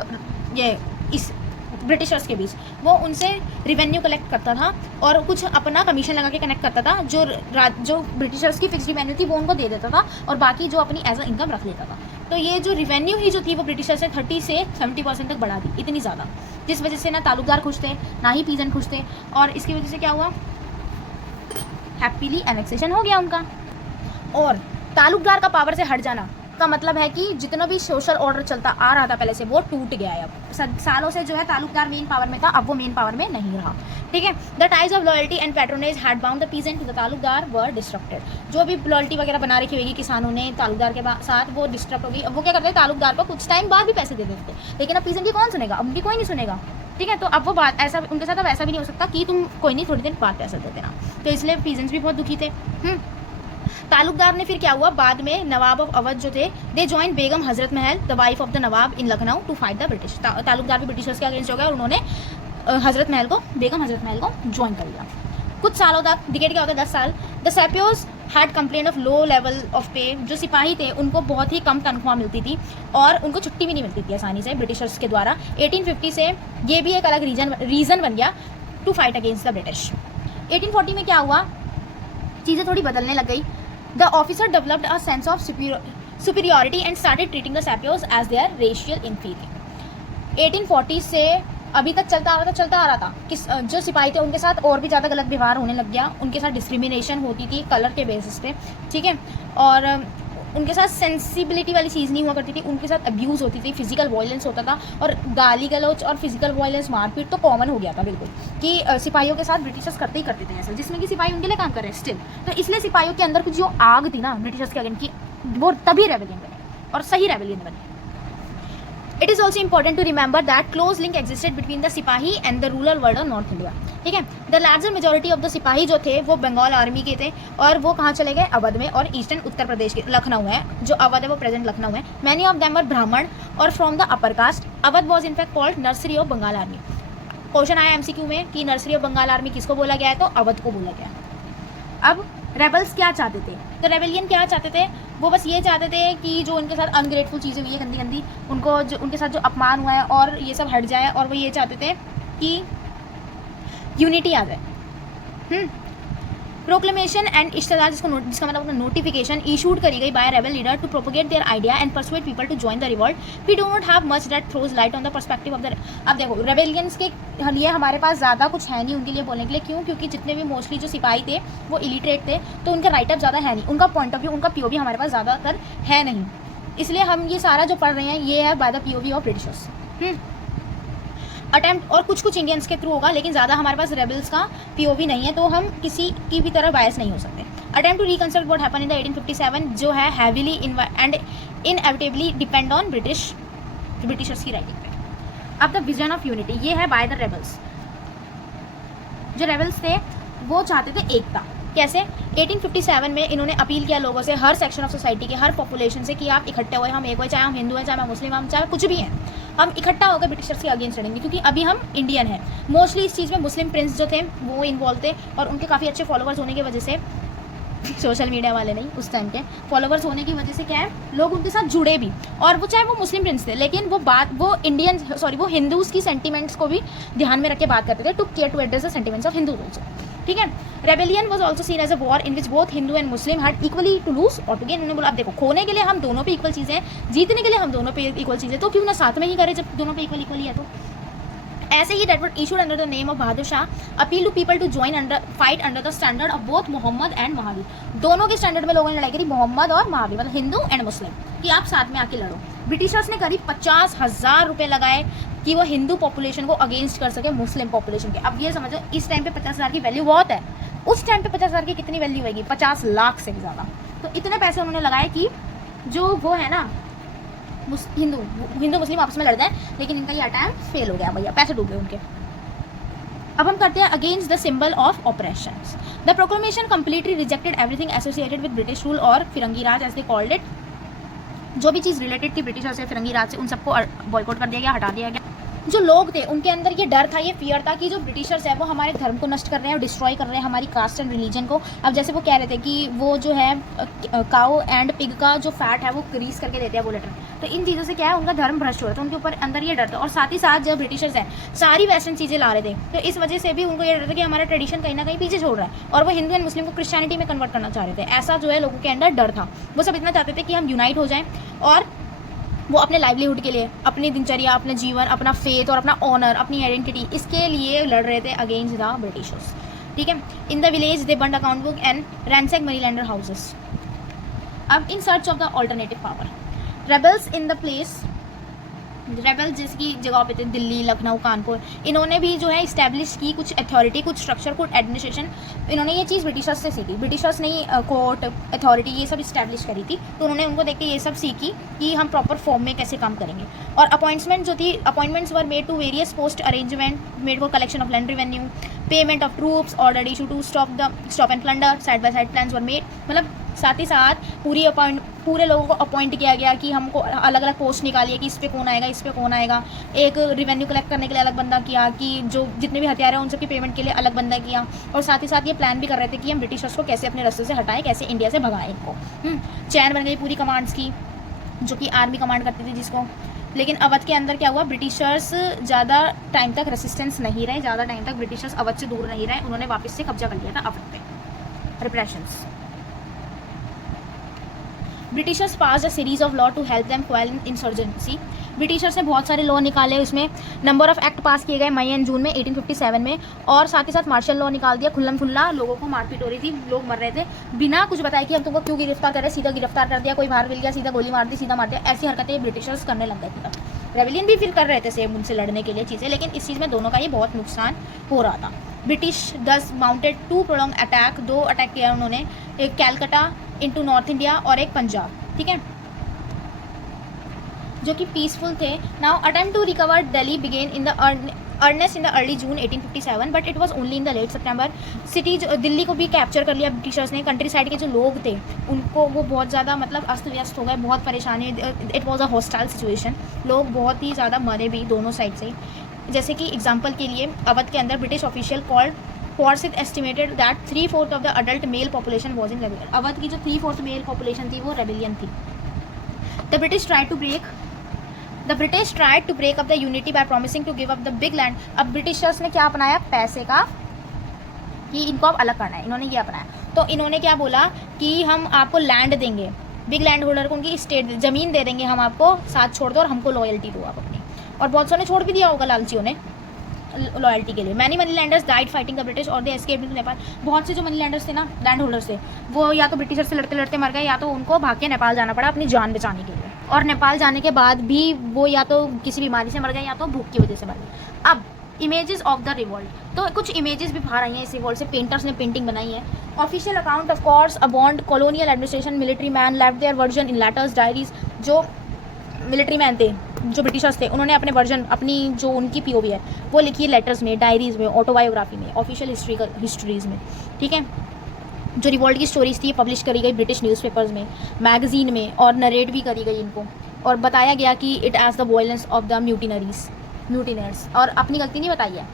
ये इस ब्रिटिशर्स के बीच, वो उनसे रिवेन्यू कलेक्ट करता था और कुछ अपना कमीशन लगा के कनेक्ट करता था। जो ब्रिटिशर्स की फिक्स रिवेन्यू थी वो उनको दे देता था और बाकी जो अपनी एज अ इनकम रख लेता था। तो ये जो रिवेन्यू ही जो थी वो ब्रिटिशर्स ने 30 से 70% तक बढ़ा दी, इतनी ज़्यादा, जिस वजह से ना तालुकदार खुश थे ना ही पीजेंट खुश थे। और इसकी वजह से क्या हुआ, हैप्पीली एनेक्सेशन हो गया उनका। और तालुकदार का पावर से हट जाना का मतलब है कि जितना भी सोशल ऑर्डर चलता आ रहा था पहले से वो टूट गया है। अब सालों से जो है तालुकदार मेन पावर में था, अब वो मेन पावर में नहीं रहा। ठीक है। The ties of loyalty and patronage had bound the peasant to the taluqdar were destructed. जो भी लॉयल्टी वगैरह बना रखी होगी किसानों ने तालुकदार के साथ, वो डिस्ट्रक्ट होगी। अब वो क्या करते हैं, तालुकदार को कुछ टाइम बाद भी पैसे दे देते, लेकिन अब पीजेंट की कौन सुनेगा, अब उनकी कोई नहीं सुनेगा। ठीक है। तो अब वो बात ऐसा उनके साथ अब ऐसा भी नहीं हो सकता कि तुम कोई नहीं थोड़ी देर बाद पैसा दे देना। तो इसलिए पीजेंट्स भी बहुत दुखी थे। तालुकदार ने फिर क्या हुआ, बाद में नवाब ऑफ अवध जो थे, they join Begum Hazrat Mahal the wife of the nawab in Lucknow to fight the British. Taluqdar भी ब्रिटिशर्स के अगेंस्ट हो गया और उन्होंने हजरत महल को, बेगम हजरत महल को ज्वाइन कर लिया। कुछ सालों तक, डिकेड क्या होता है 10 साल, the sepoys had complain of low level of pay. जो सिपाही थे उनको बहुत ही कम तनख्वाह मिलती थी और उनको छुट्टी भी नहीं मिलती थी आसानी से ब्रिटिशर्स के द्वारा। 1850 से ये भी एक अलग रीज़न बन गया to fight against the British. 1840 में क्या हुआ, चीज़ें थोड़ी बदलने लग गई। The officer developed a sense of superiority and started treating the sepoys as their racial inferior. 1840 से अभी तक चलता आ रहा था कि जो सिपाही थे उनके साथ और भी ज़्यादा गलत व्यवहार होने लग गया। उनके साथ डिस्क्रिमिनेशन होती थी कलर के बेसिस पे। ठीक है। और उनके साथ सेंसिबिलिटी वाली चीज़ नहीं हुआ करती थी, उनके साथ अब्यूज़ होती थी, फिजिकल वायलेंस होता था और गाली गलौच और फिजिकल वायलेंस, मारपीट तो कॉमन हो गया था बिल्कुल, कि सिपाहियों के साथ ब्रिटिशर्स करते ही करते थे ऐसा, जिसमें कि सिपाही उनके लिए काम कर रहे हैं स्टिल। तो इसलिए सिपाहियों के अंदर कुछ जो आग थी ना ब्रिटिशर्स के अगेंस्ट की, वो तभी रेबेलियन बने और सही रेबेलियन बने। It is also important to remember that close link existed between the सिपाही and the rural world of North India। ठीक है। The larger majority of the सिपाही जो थे वो बंगाल आर्मी के थे और वो कहाँ चले गए, अवध में, और ईस्टर्न उत्तर प्रदेश के लखनऊ है, जो अवध है वो प्रेजेंट लखनऊ है। Many of them were Brahmin और from the upper caste. Awadh was in fact called nursery of Bengal army. Question आया एमसीक्यू में कि नर्सरी ऑफ बंगाल आर्मी किसको बोला गया है, तो अवध को बोला गया। अब रेबल्स क्या चाहते थे, तो रेबेलियन क्या चाहते थे, वो बस ये चाहते थे कि जो उनके साथ अनग्रेटफुल चीज़ें हुई है गंदी गंदी, उनको जो उनके साथ जो अपमान हुआ है और ये सब हट जाए, और वो ये चाहते थे कि यूनिटी आ जाए। प्रोक्लेमेशन एंड इश्तेहार, जिसका मतलब नोटिफिकेशन इशूड करी गई by rebel leader to propagate their idea and persuade people to join the revolt. We do not have much that throws light on the perspective of the. अब देखो रेबेलियंस के लिए हमारे पास ज़्यादा कुछ है नहीं उनके लिए बोलने के लिए, क्यों, क्योंकि जितने भी मोस्टली जो सिपाही थे वो इलिटरेट थे, तो उनका राइटअप ज़्यादा है नहीं, उनका पॉइंट ऑफ व्यू, उनका पीओवी हमारे पास ज़्यादातर है नहीं, इसलिए हम ये सारा जो पढ़ रहे हैं ये है by the POV of Britishers. Attempt और कुछ इंडियंस के थ्रू होगा, लेकिन ज़्यादा हमारे पास रेबल्स का पीओवी नहीं है, तो हम किसी की भी तरह बायस नहीं हो सकते। Attempt to reconstruct what happen in the 1857 जो है heavily and inevitably depend on Britishers की राइटिंग पे। अब द विजन ऑफ यूनिटी, ये है बाय द रेबल्स। जो रेबल्स थे वो चाहते थे एकता। कैसे, 1857 में इन्होंने अपील किया लोगों से, हर सेक्शन ऑफ सोसाइटी के, हर पॉपुलेशन से, कि आप इकट्ठे हुए, हम एक हुए, चाहे हम हिंदू हैं, चाहे हम मुस्लिम, हम चाहे कुछ भी हैं, हम इकट्ठा होकर ब्रिटिशर्स के अगेंस्ट लड़ेंगे, क्योंकि अभी हम इंडियन हैं। मोस्टली इस चीज़ में मुस्लिम प्रिंस जो थे वो इन्वॉल्व थे, और उनके काफ़ी अच्छे फॉलोअर्स होने की वजह से, सोशल मीडिया वाले नहीं, उस टाइम के फॉलोअर्स होने की वजह से क्या है, लोग उनके साथ जुड़े भी, और वो चाहे वो मुस्लिम प्रिंस थे, लेकिन वो हिंदूज़ की सेंटिमेंट्स को भी ध्यान में रख के बात करते थे, to care to address the sentiments of Hindus also. ठीक है। Rebellion was also seen as a war in which both Hindu and Muslim had equally to lose और टू गेन। उन्होंने बोला अब देखो, खोने के लिए हम दोनों पे इक्वल चीज़ें हैं, जीतने के लिए हम दोनों पे इक्वल चीज़ें, तो क्यों ना साथ में ही करें जब दोनों पे इक्वल है। तो ऐसे ही date word issued under the name of Bahadur Shah appeal to people to join fight under the standard of both Mohammad and Mahavir. दोनों के स्टैंडर्ड में लोगों ने लड़ाई करी, मोहम्मद और महावीर, मतलब हिंदू एंड मुस्लिम, कि आप साथ में आके लड़ो। ब्रिटिशर्स ने करीब 50,000 रुपये लगाए कि वो हिंदू पॉपुलेशन को अगेंस्ट कर सके मुस्लिम पॉपुलेशन के। अब ये समझो, इस टाइम पे 50,000 की वैल्यू बहुत है, उस टाइम पे 50,000 की कितनी वैल्यू होगी, 50 लाख से ज़्यादा। तो इतने पैसे उन्होंने लगाए कि जो वो है ना हिंदू मुस्लिम आपस में लड़ जाए, लेकिन इनका ये अटैम्प्ट फेल हो गया भैया, पैसे डूब गए उनके। अब हम करते हैं against the symbol of operations. The proclamation completely rejected everything associated with British rule और फिरंगी राज एज दे कॉल्ड इट। जो भी चीज़ रिलेटेड थी ब्रिटिशर से, फिरंगी राज से, उन सबको बॉयकॉट कर दिया गया, हटा दिया गया। जो लोग थे उनके अंदर ये डर था, ये फियर था कि जो ब्रिटिशर्स है वो हमारे धर्म को नष्ट कर रहे हैं और डिस्ट्रॉय कर रहे हैं हमारी कास्ट एंड रिलीजन को। अब जैसे वो कह रहे थे कि वो जो है काऊ एंड पिग का जो फैट है वो क्रीज करके देते हैं बुलेट में, तो इन चीज़ों से क्या है, उनका धर्म भ्रष्ट हो रहा था, उनके ऊपर अंदर ये डर था। और साथ ही साथ जब ब्रिटिशर्स हैं सारी वेस्टर्न चीज़ें ला रहे थे, तो इस वजह से भी उनको ये डर था कि हमारा ट्रेडिशन कहीं ना कहीं पीछे छोड़ रहा है, और वो हिंदू एंड मुस्लिम को क्रिश्चियनिटी में कन्वर्ट करना चाह रहे थे। ऐसा जो है लोगों के अंदर डर था। वो सब इतना चाहते थे कि हम यूनाइट हो जाएं और वो अपने लाइवलीहुड के लिए, अपनी दिनचर्या, अपने जीवन, अपना फेथ और अपना ऑनर, अपनी आइडेंटिटी, इसके लिए लड़ रहे थे अगेंस्ट द ब्रिटिशर्स। ठीक है। In the village they burned account book and ransack money lender houses. अब in search of the alternative power, rebels in the place, rebel जिसकी जगह पे थे दिल्ली, लखनऊ, कानपुर, इन्होंने भी जो है इस्टेब्लिश की कुछ अथॉरिटी, कुछ स्ट्रक्चर, कुछ एडमिनिस्ट्रेशन। इन्होंने ये चीज़ ब्रिटिशर्स से सीखी, ब्रिटिशर्स ने कोर्ट अथॉरिटी ये सब इस्टेब्लिश करी थी, तो उन्होंने उनको देख के ये सब सीखी कि हम प्रॉपर फॉर्म में कैसे काम करेंगे। और अपॉइंटमेंट जो थी, appointments were made to various post arrangement made for collection of land revenue, payment of troops, order issue to stop and plunder, side by side plans were made. मतलब साथ ही साथ पूरे लोगों को अपॉइंट किया गया कि हमको अलग अलग पोस्ट निकालिए कि इस पे कौन आएगा, इस पे कौन आएगा। एक रेवेन्यू कलेक्ट करने के लिए अलग बंदा किया, कि जो जितने भी हथियार हैं उन सब की पेमेंट के लिए अलग बंदा किया। और साथ ही साथ ये प्लान भी कर रहे थे कि हम ब्रिटिशर्स को कैसे अपने रास्ते से हटाएं, कैसे इंडिया से भगाएं इनको। चैन बन गई पूरी कमांड्स की, जो कि आर्मी कमांड करती थी जिसको। लेकिन अवध के अंदर क्या हुआ, ब्रिटिशर्स ज़्यादा टाइम तक रेसिस्टेंस नहीं रहे, ज़्यादा टाइम तक ब्रिटिशर्स अवध से दूर नहीं रहे, उन्होंने वापस से कब्जा कर लिया था अवध पे। Repressions, Britishers pass a series of law to help them quell insurgency. Britishers ने बहुत सारे लॉ निकाले, उसमें नंबर ऑफ एक्ट पास किए गए मई एंड जून में 1857 में, और साथ ही साथ मार्शल लॉ निकाल दिया। खुल्लम खुल्ला लोगों को मारपीट हो रही थी, लोग मर रहे थे, बिना कुछ बताए कि हम तुमको क्यों गिरफ्तार कर रहे हैं, सीधा गिरफ्तार कर दिया। कोई बाहर मिल गया सीधा गोली मार दी, सीधा मार दिया। ऐसी हरकतें ब्रिटिशर्स करने लग गए थे। रेबेलियन भी फिर कर रहे थे सेम उनसे लड़ने के लिए चीज़ें, लेकिन इस चीज़ में दोनों का ही बहुत नुकसान हो रहा था। ब्रिटिश दस माउंटेड 2 प्रोलॉन्ग अटैक, 2 अटैक किया उन्होंने, एक कैलकाटा इनटू नॉर्थ इंडिया और एक पंजाब, ठीक है, जो कि पीसफुल थे। Now attempt to recover Delhi begin in the earnest in the early June 1857, but it was only in the late September. City Delhi को भी कैप्चर कर लिया ब्रिटिशर्स ने। कंट्री साइड के जो लोग थे उनको वो बहुत ज़्यादा मतलब अस्त व्यस्त हो गए, बहुत परेशानी। It was a hostile situation, लोग बहुत ही ज़्यादा मरे भी दोनों साइड से। जैसे कि एग्जाम्पल के लिए अवध के अंदर British official called Forsyth estimated that 3/4 of the adult male population was in rebellion. Awadh की जो 3/4 मेल पॉपुलेशन थी वो रेबेलियन थी। The British tried to break up the unity by promising to give up the big land. अब ब्रिटिशर्स ने क्या अपनाया, पैसे का, कि इनको अब अलग करना है, इन्होंने ये अपनाया। तो इन्होंने क्या बोला कि हम आपको लैंड देंगे, बिग लैंड होल्डर को उनकी स्टेट ज़मीन दे देंगे, हम आपको साथ छोड़ दो और हमको लॉयल्टी दो आप अपनी। और बहुत सारे छोड़ भी दिया होगा लालचियों ने लॉयल्टी के लिए। Many money landers died fighting the British और दे एस्केप्ड टू नेपाल। बहुत से जो मनी लैंडर्स थे ना, लैंड होल्डर्स थे, वो या तो ब्रिटिशर से लड़ते लड़ते मर गए, या तो उनको भाग के नेपाल जाना पड़ा अपनी जान बचाने के लिए। और नेपाल जाने के बाद भी वो या तो किसी बीमारी से मर गए या तो भूख की वजह से मर गए। अब इमेजेस ऑफ द रिवॉल्ट, तो कुछ इमेजेस भी बाहर आई हैं इस रिवॉल्ट से, पेंटर्स ने पेंटिंग बनाई है। Official account of course abound colonial administration military man left their version in letters diaries. जो मिलिट्री मैन थे, जो ब्रिटिशर्स थे, उन्होंने अपने वर्जन, अपनी जो उनकी पीओवी है वो लिखी है लेटर्स में, डायरीज में, ऑटोबायोग्राफी में, ऑफिशियल हिस्ट्रीज में, ठीक है। जो रिवॉल्ट की स्टोरीज थी पब्लिश करी गई ब्रिटिश न्यूज़पेपर्स में, मैगजीन में, और नरेट भी करी गई इनको, और बताया गया कि it as the violence of the mutineers, और अपनी गलती नहीं बताई है।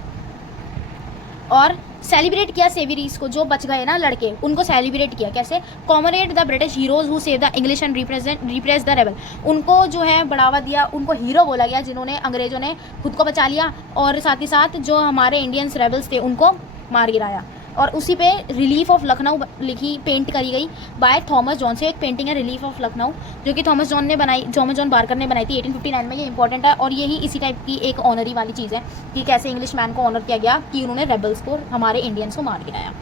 और सेलिब्रेट किया सेविरीज को, जो बच गए ना लड़के, उनको सेलिब्रेट किया कैसे, comrade the British heroes who save the English and repress the rebel. उनको जो है बढ़ावा दिया, उनको हीरो बोला गया जिन्होंने, अंग्रेजों ने खुद को बचा लिया, और साथ ही साथ जो हमारे इंडियंस रेबल्स थे उनको मार गिराया। और उसी पे रिलीफ ऑफ लखनऊ लिखी, पेंट करी गई बाय थॉमस जॉन से। एक पेंटिंग है रिलीफ ऑफ लखनऊ, जो कि थॉमस जॉन बारकर ने बनाई थी 1859 में। ये इंपॉर्टेंट है, और यही इसी टाइप की एक ऑनरी वाली चीज़ है कि कैसे इंग्लिश मैन को ऑनर किया गया कि उन्होंने रेबल्स को, हमारे इंडियंस को मार गिराया।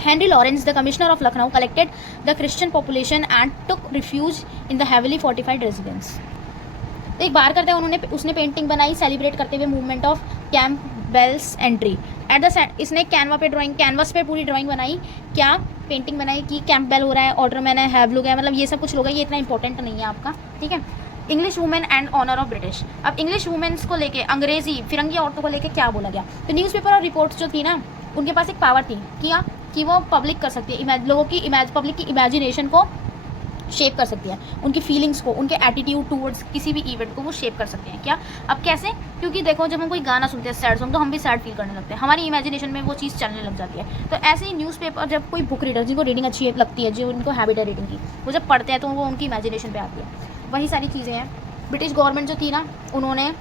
Henry Lawrence the commissioner of Lucknow collected the Christian population and took refuge in the heavily fortified residence. एक बार करते हैं उसने पेंटिंग बनाई सेलिब्रेट करते हुए movement of camp bells entry at the set. इसने कैनवास पे पूरी ड्राइंग बनाई, क्या पेंटिंग बनाई कि कैंप बेल हो रहा है, ऑर्डरमैन है, हैव लोग है, मतलब ये सब कुछ लोग है, ये इतना इंपॉर्टेंट नहीं है आपका, ठीक है। English women and honour of British. अब इंग्लिश वुमेन्स को लेके, अंग्रेजी फिरंगी औरतों को लेके क्या बोला गया, तो न्यूज़पेपर और रिपोर्ट्स जो थी ना, उनके पास एक पावर थी कि वो पब्लिक कर सकती है, लोगों की पब्लिक की इमेजिनेशन को शेप कर सकती है, उनकी फीलिंग्स को, उनके एटीट्यूड टूवर्ड्स किसी भी इवेंट को वो शेप कर सकते हैं। क्या, अब कैसे, क्योंकि देखो जब हम कोई गाना सुनते हैं सैड सॉन्ग, तो हम भी सैड फील करने लगते हैं, हमारी इमेजिनेशन में वो चीज़ चलने लग जाती है। तो ऐसे ही न्यूज़पेपर, जब कोई बुक रीडर जिनको रीडिंग अच्छी लगती है, जो उनको हैबिट है रीडिंग की, वो जब पढ़ते हैं तो वो उनकी इमेजिनेशन पे आती है। वही सारी चीज़ें हैं। ब्रिटिश गवर्नमेंट जो थी ना, उन्होंने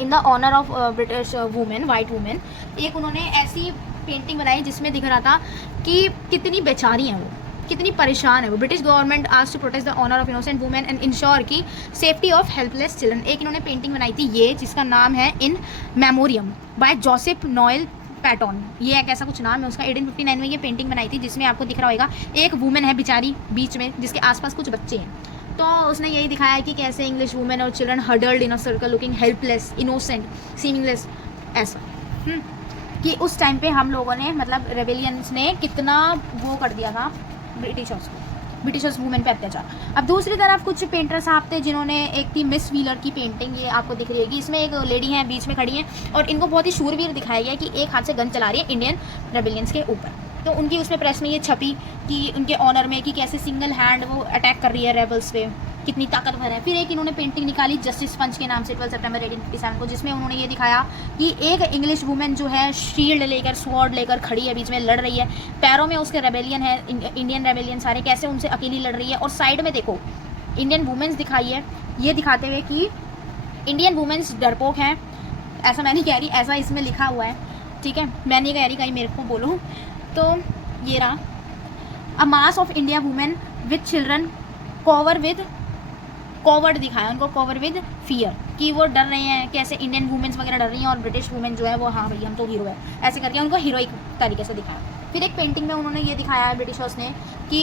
in the honour of British women, white women, एक उन्होंने ऐसी पेंटिंग बनाई जिसमें दिख रहा था कि कितनी बेचारी हैं वो, कितनी परेशान है वो। ब्रिटिश गवर्नमेंट आज to protect the honour of innocent women and insure की सेफ्टी ऑफ हेल्पलेस चिल्ड्रन। एक इन्होंने पेंटिंग बनाई थी ये, जिसका नाम है in memoriam by Joseph Noel Paton, ये एक ऐसा कुछ नाम है उसका। 1859 में ये पेंटिंग बनाई थी, जिसमें आपको दिख रहा होगा एक वुमेन है बेचारी बीच में, जिसके आसपास कुछ बच्चे हैं, तो उसने यही दिखाया कि कैसे इंग्लिश वुमेन और children huddled in a circle looking helpless, innocent, seemingly, ऐसा कि उस टाइम पे हम लोगों ने मतलब रेबेलियंस ने कितना वो कर दिया था ब्रिटिशर्स वुमेन पे अत्याचार। अब दूसरी तरफ कुछ पेंटर साहब थे जिन्होंने, एक थी मिस व्हीलर की पेंटिंग, ये आपको दिख रही है कि इसमें एक लेडी है बीच में खड़ी है और इनको बहुत ही शूरवीर दिखाया गया कि एक हाथ से गन चला रही है इंडियन रेबेलियंस के ऊपर। तो उनकी उसमें प्रेस में ये छपी कि उनके ऑनर में कि कैसे सिंगल हैंड वो अटैक कर रही है रेबल्स पे, कितनी ताकतवर है। फिर एक इन्होंने पेंटिंग निकाली जस्टिस पंच के नाम से 12 सितंबर 1857 को, जिसमें उन्होंने ये दिखाया कि एक इंग्लिश वुमेन जो है शील्ड लेकर, स्वॉर्ड लेकर खड़ी है, बीच में लड़ रही है, पैरों में उसके रेबेलियन है, इंडियन रेबेलियन सारे, कैसे उनसे अकेली लड़ रही है। और साइड में देखो इंडियन वुमेन्स दिखाई है, ये दिखाते हुए कि इंडियन वुमेन्स डरपोक हैं। ऐसा मैं नहीं कह रही, ऐसा इसमें लिखा हुआ है, ठीक है, मैं नहीं कह रही कहीं मेरे को बोलो। तो ये रहा a mass of India women with children coward दिखाया उनको, कॉवर विद फियर, कि वो डर रहे हैं, कैसे इंडियन वुमेन्स वगैरह डर रही हैं और ब्रिटिश वुमेन जो है वो हाँ भैया हम तो हीरो है, ऐसे करके उनको हीरोइक तरीके से दिखाया। फिर एक पेंटिंग में उन्होंने ये दिखाया है ब्रिटिशर्स ने कि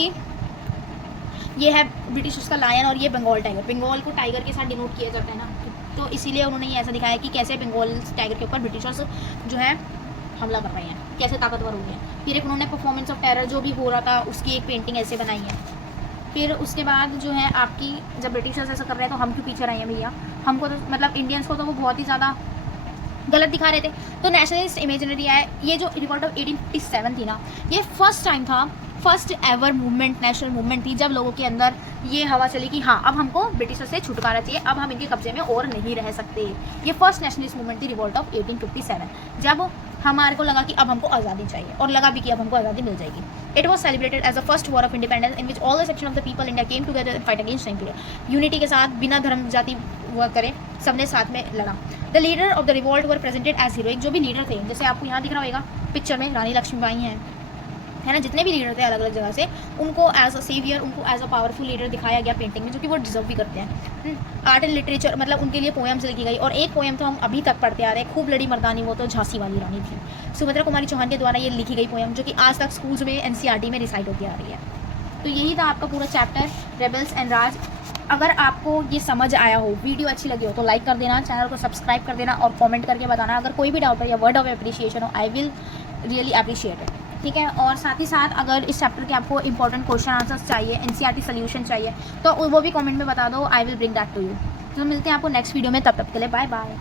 ये है ब्रिटिशर्स का लायन और ये बंगाल टाइगर, बंगाल को टाइगर के साथ डिनोट किया जाता है ना, तो इसीलिए उन्होंने ये ऐसा दिखाया कि कैसे बंगाल टाइगर के ऊपर ब्रिटिशर्स जो है हमला कर रहे हैं, कैसे ताकतवर हो गए हैं। फिर एक उन्होंने परफॉर्मेंस ऑफ टेरर जो भी हो रहा था उसकी एक पेंटिंग ऐसे बनाई है। फिर उसके बाद जो है आपकी, जब ब्रिटिशर्स ऐसा कर रहे हैं तो हम क्यों पीछे रहे हैं भैया, हमको तो मतलब इंडियंस को तो वो बहुत ही ज़्यादा गलत दिखा रहे थे। तो नेशनलिस्ट इमेजनरी है, ये जो रिवॉल्ट ऑफ 1857 थी ना, ये फर्स्ट टाइम था, first ever movement, national movement थी जब लोगों के अंदर ये हवा चली कि हाँ अब हमको ब्रिटिशर से छुटकारा चाहिए, अब हम इनके कब्जे में और नहीं रह सकते। ये फर्स्ट नेशनलिस्ट मूवमेंट थी रिवॉल्ट ऑफ 1857, जब हमारे को लगा कि अब हमको आज़ादी चाहिए, और लगा भी कि अब हमको आज़ादी मिल जाएगी। It was celebrated as the first war of independence in which all the section of the people India came together and fight against imperial, unity के साथ बिना धर्म जाति वो करें, सबने साथ में लड़ा। The leader of the revolt were presented as heroic, जो भी लीडर थे, जैसे आपको यहाँ दिख रहा होगा पिक्चर में रानी लक्ष्मीबाई हैं, है ना, जितने भी लीडर थे अलग अलग जगह से, उनको एज अ सेवियर, उनको एज अ पावरफुल लीडर दिखाया गया पेंटिंग में, जो कि वो डिजर्व भी करते हैं। आर्ट एंड लिटरेचर, मतलब उनके लिए पोएम्स लिखी गई, और एक पोएम तो हम अभी तक पढ़ते आ रहे हैं, खूब लड़ी मर्दानी, वो तो झांसी वाली रानी थी, सुभद्रा कुमारी चौहान के द्वारा ये लिखी गई पोएम, जो कि आज तक स्कूल्स में NCERT में रिसाइट होती आ रही है। तो यही था आपका पूरा चैप्टर रेबल्स एंड राज। अगर आपको ये समझ आया हो, वीडियो अच्छी लगी हो, तो लाइक कर देना, चैनल को सब्सक्राइब कर देना और कमेंट करके बताना अगर कोई भी डाउट हो या वर्ड ऑफ एप्रिसिएशन हो, I will really appreciate it, ठीक है। और साथ ही साथ अगर इस चैप्टर के आपको इंपॉर्टेंट क्वेश्चन आंसर्स चाहिए, NCERT सोल्यूशन चाहिए, तो वो भी कमेंट में बता दो, I will bring that to you. तो मिलते हैं आपको नेक्स्ट वीडियो में, तब तक के लिए बाय बाय।